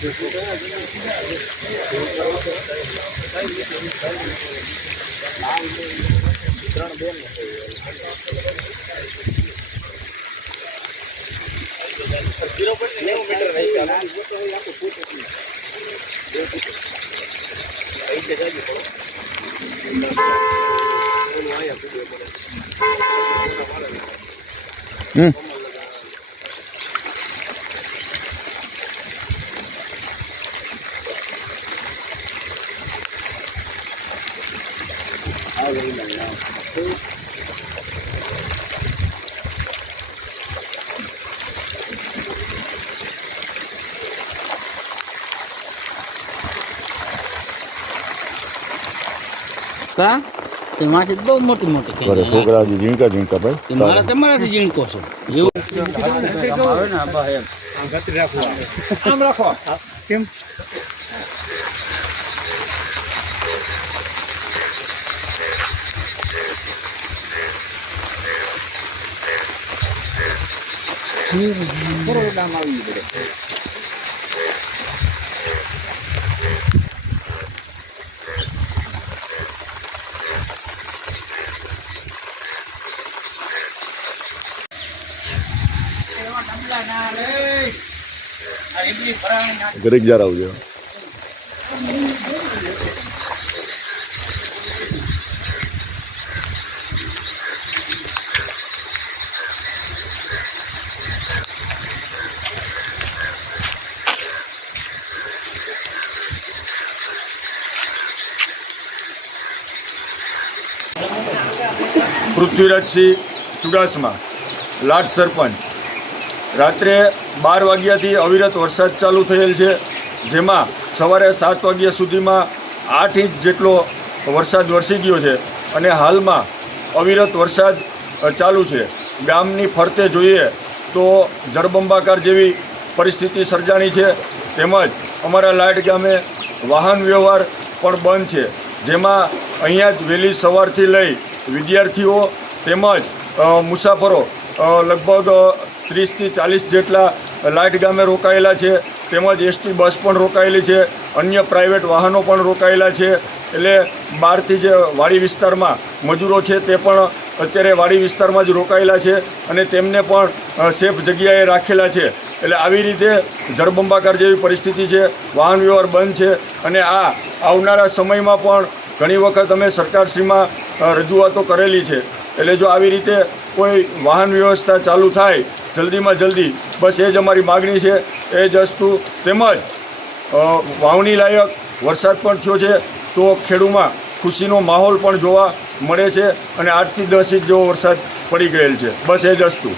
का તેમાંથી બહુ મોટી મોટી કરે છોકરા ઝીણકા ઝીણકા ભાઈ મારા તમારાથી ઝીણકો છે એવું આમ રાખો કેમ બરોબર કામ આવી ગયું ઘરે જા આવજો પૃથ્વીરાજસિંહ ચુડાસમા લાટ સરપંચ રાત્રે 12 વાગ્યાથી અવિરત વરસાદ ચાલુ થયેલ છે, જેમાં સવારે 7 વાગ્યા સુધીમાં 8 ઇંચ જેટલો વરસાદ વરસી ગયો છે અને હાલમાં અવિરત વરસાદ ચાલુ છે. ગામની ફરતે જોઈએ તો જળબંબાકાર જેવી પરિસ્થિતિ સર્જાણી છે, તેમજ અમારા લાટ ગામે વાહન વ્યવહાર પણ બંધ છે, જેમાં અહીંયા જ વહેલી સવારથી લઈ વિદ્યાર્થીઓ તેમજ મુસાફરો લગભગ 30 થી 40 જેટલા લાટ ગામે રોકાયેલા છે, તેમજ એસટી બસ પણ રોકાયેલી છે, અન્ય પ્રાઇવેટ વાહનો પણ રોકાયેલા છે. એટલે બહારથી જે વાડી વિસ્તારમાં મજૂરો છે તે પણ અત્યારે વાડી વિસ્તારમાં જ રોકાયેલા છે અને તેમને પણ સેફ જગ્યાએ રાખેલા છે. એટલે આવી રીતે જળબંબાકાર જેવી પરિસ્થિતિ છે, વાહન વ્યવહાર બંધ છે અને આ આવનારા સમયમાં પણ ઘણી વખત અમે સરકારશ્રીમાં રજૂઆતો કરેલી છે. એટલે જો આવી રીતે કોઈ વાહન વ્યવસ્થા ચાલુ થાય જલ્દીમાં જલ્દી, બસ એ જ અમારી માગણી છે. એ જ વસ્તુ તેમજ વાવણી લાયક વરસાદ પણ થયો છે તો ખેડૂમાં ખુશીનો માહોલ પણ જોવા મળે છે અને 8 થી 10 ઇંચ જેવો વરસાદ પડી ગયેલ છે. બસ એ જ વસ્તુ.